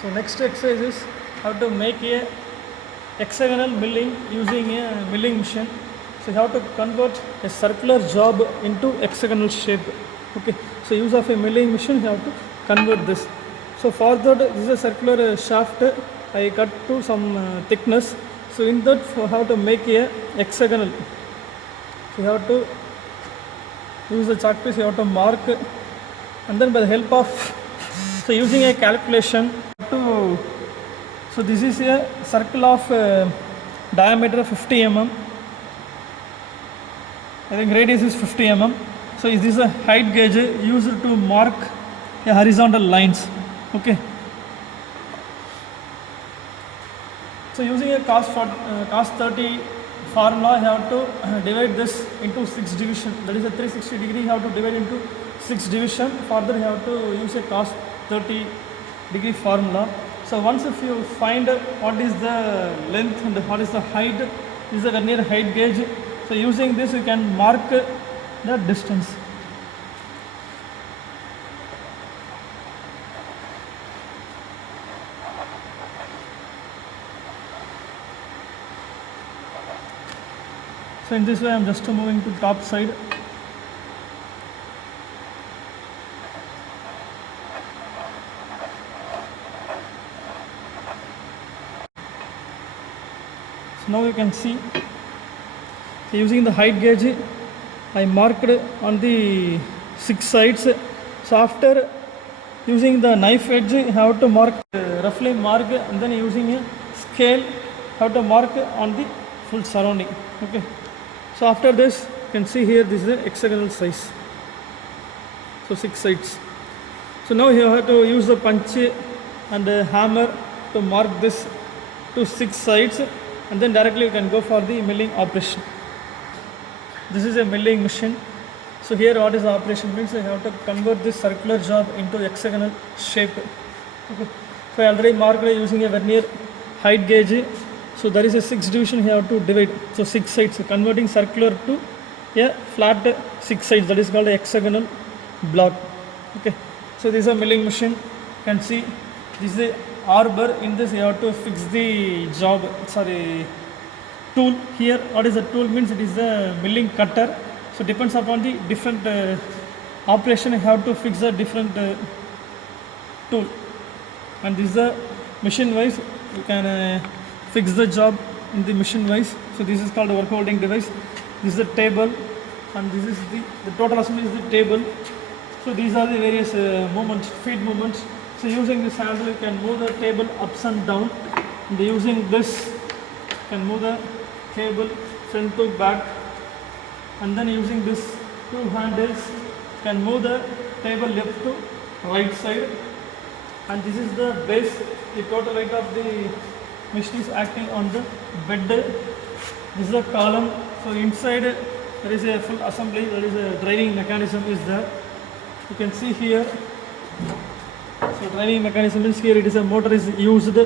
So next exercise is how to make a hexagonal milling using a milling machine. So you have to convert a circular job into hexagonal shape. Okay. So use of a milling machine, you have to convert this. So for that, this is a circular shaft. I cut to some thickness. So in that, for how to make a hexagonal. So you have to use the chalk piece. You have to mark, and then by the help of using a calculation to. So this is a circle of diameter of 50 mm. I think radius is 50 mm. So this is a height gauge used to mark a horizontal lines. Okay. So using a cos 30 formula, you have to divide this into 6 division. That is a 360 degree. You have to divide into 6 division. Further, you have to use a cos 30 degree formula. So once if you find what is the length and what is the height, this is a vernier height gauge. So using this, you can mark the distance. So in this way, I am just moving to top side. So now you can see. So using the height gauge, I marked on the 6 sides. So after using the knife edge, you have to mark, roughly mark, and then using a scale, have to mark on the full surrounding. Okay. So after this, you can see here, this is a hexagonal size. So 6 sides. So now you have to use the punch and a hammer to mark this to 6 sides, and then directly you can go for the milling operation. This is a milling machine. So here what is the operation means, you have to convert this circular job into hexagonal shape. Okay. So I already marked using a vernier height gauge. So there is a 6 division, you have to divide. So 6 sides, so converting circular to a flat 6 sides, that is called a hexagonal block. Okay. So this is a milling machine. You can see this is a arbor. In this you have to fix the job, tool. Here what is the tool means, it is a milling cutter. So depends upon the different operation, you have to fix a different tool. And this is a machine wise, you can fix the job in the machine wise. So this is called a work holding device. This is the table, and this is the total assembly is the table. So these are the various movements, feed movements. So using this handle, you can move the table ups and down. And using this, you can move the table front to back. And then using this 2 handles, you can move the table left to right side. And this is the base. The total weight of the machine is acting on the bed. This is a column. So inside there is a full assembly. There is a driving mechanism is there. You can see here. So driving mechanism is here. It is a motor is used.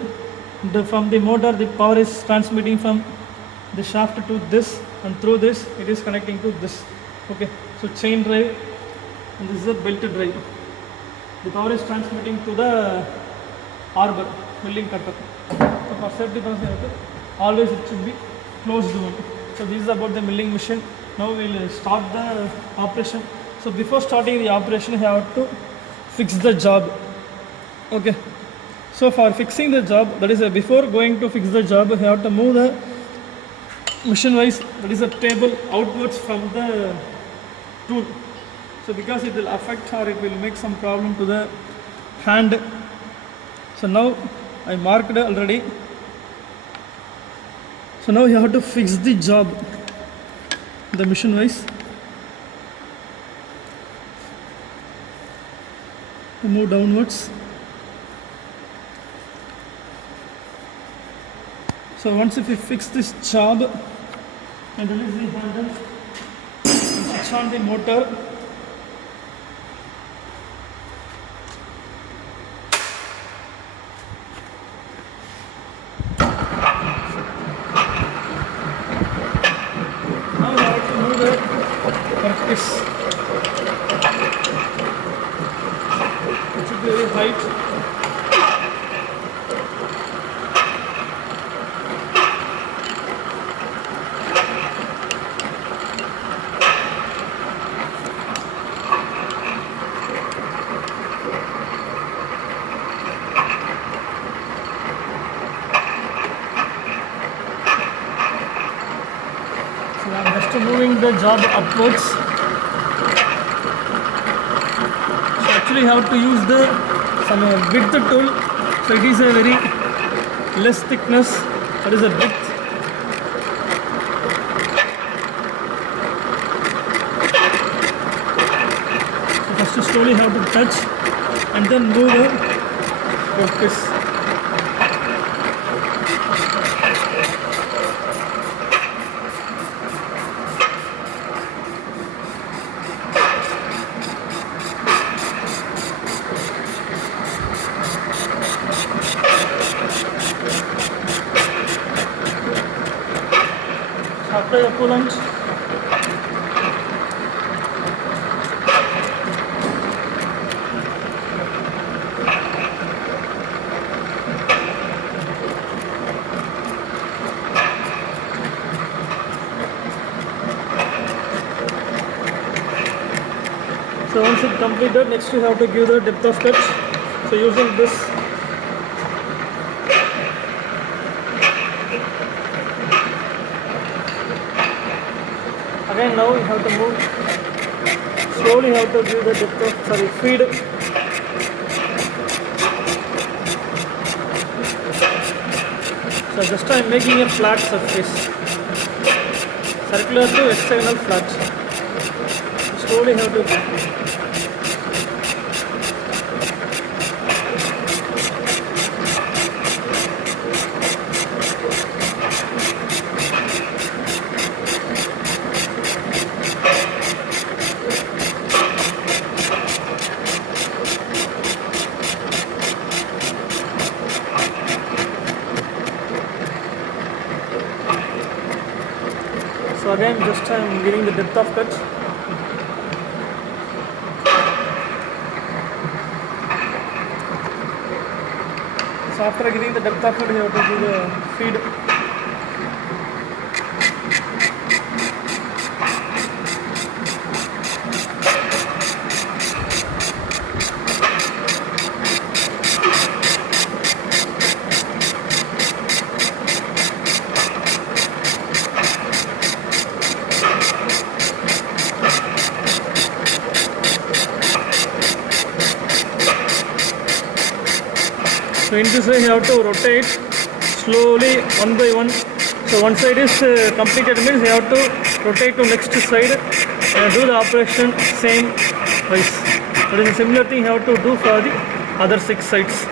From the motor, the power is transmitting from the shaft to this, and through this it is connecting to this. Okay. So chain drive, and this is a belt drive. The power is transmitting to the arbor milling cutter. So for safety purposes, always it should be closed one. So this is about the milling machine. Now we will start the operation. So before starting the operation, you have to fix the job. Okay. So for fixing the job, that is before going to fix the job, you have to move the machine wise, that is a table outwards from the tool. So because it will affect or it will make some problem to the hand. So now I marked already. So now you have to fix the job, the machine wise. Move downwards. So once if you fix this job and release the handle and switch on the motor, now you have to move the workpiece. It should be very height. the job upwards. So actually you have to use the some width tool. So it is a very less thickness, that is a width. So first slowly have to touch and then move the workpiece. Apply the coolant. So once it's completed, next you have to give the depth of cut. So using this, again now you have to move, slowly you have to give the depth of, feed. So just I'm making a flat surface, circular to hexagonal flat. Slowly you have to So again, just I'm giving the depth of cut. So after giving the depth of cut, you have to do the feed. So in this way you have to rotate slowly one by one. So one side is completed, means you have to rotate to next side and do the operation same wise. That is a similar thing you have to do for the other 6 sides.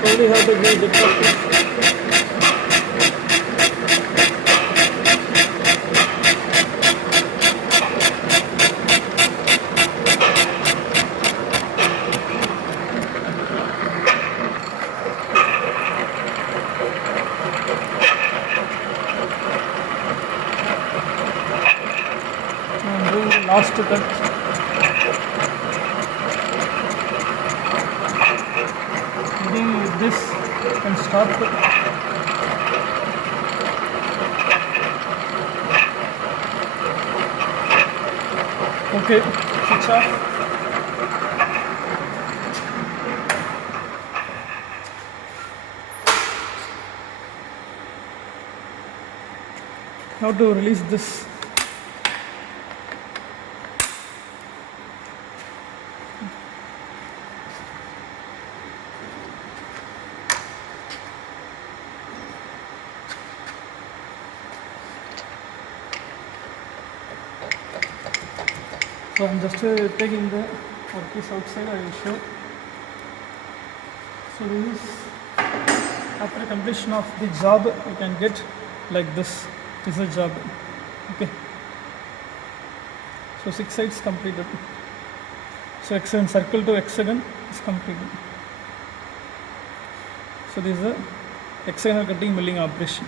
Slowly you have to give the practice. Last cut. Maybe with this you can stop it. Okay, switch off. How to release this? So I'm just taking the workpiece outside, I will show. So this is after completion of the job, you can get like this. This is a job. Okay. So 6 sides completed. So hexagon, circle to hexagon is completed. So this is a hexagonal cutting milling operation.